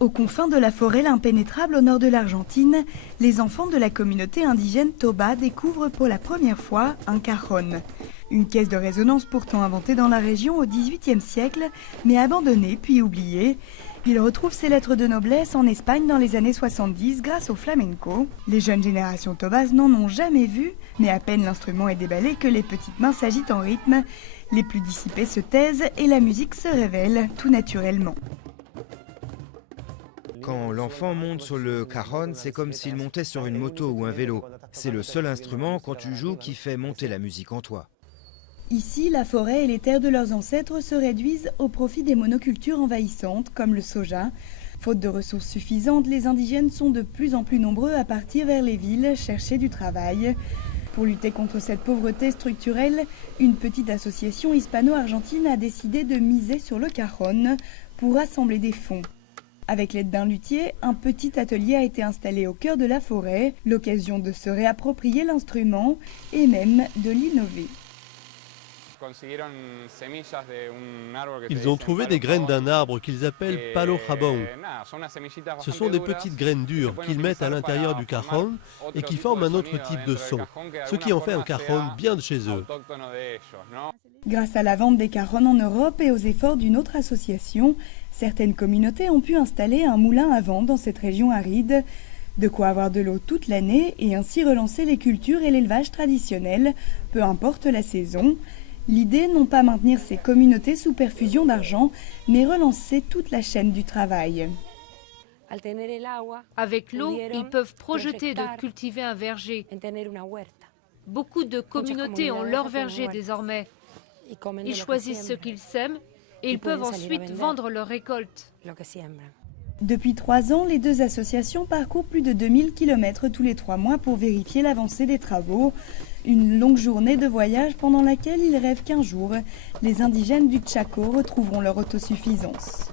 Aux confins de la forêt impénétrable au nord de l'Argentine, les enfants de la communauté indigène Toba découvrent pour la première fois un cajon. Une caisse de résonance pourtant inventée dans la région au XVIIIe siècle, mais abandonnée puis oubliée. Ils retrouvent ces lettres de noblesse en Espagne dans les années 70 grâce au flamenco. Les jeunes générations tobas n'en ont jamais vu, mais à peine l'instrument est déballé que les petites mains s'agitent en rythme. Les plus dissipés se taisent et la musique se révèle tout naturellement. Quand l'enfant monte sur le cajon, c'est comme s'il montait sur une moto ou un vélo. C'est le seul instrument, quand tu joues, qui fait monter la musique en toi. Ici, la forêt et les terres de leurs ancêtres se réduisent au profit des monocultures envahissantes, comme le soja. Faute de ressources suffisantes, les indigènes sont de plus en plus nombreux à partir vers les villes chercher du travail. Pour lutter contre cette pauvreté structurelle, une petite association hispano-argentine a décidé de miser sur le cajon pour rassembler des fonds. Avec l'aide d'un luthier, un petit atelier a été installé au cœur de la forêt, l'occasion de se réapproprier l'instrument et même de l'innover. Ils ont trouvé des graines d'un arbre qu'ils appellent palo jabón. Ce sont des petites graines dures qu'ils mettent à l'intérieur du cajon et qui forment un autre type de son, ce qui en fait un cajon bien de chez eux. Grâce à la vente des cajons en Europe et aux efforts d'une autre association, certaines communautés ont pu installer un moulin à vent dans cette région aride. De quoi avoir de l'eau toute l'année et ainsi relancer les cultures et l'élevage traditionnels, peu importe la saison. L'idée, non pas maintenir ces communautés sous perfusion d'argent, mais relancer toute la chaîne du travail. Avec l'eau, ils peuvent projeter de cultiver un verger. Beaucoup de communautés ont leur verger désormais. Ils choisissent ce qu'ils sèment et ils peuvent ensuite vendre leurs récoltes. Depuis 3 ans, les deux associations parcourent plus de 2000 km tous les 3 mois pour vérifier l'avancée des travaux. Une longue journée de voyage pendant laquelle ils rêvent qu'un jour, les indigènes du Chaco retrouveront leur autosuffisance.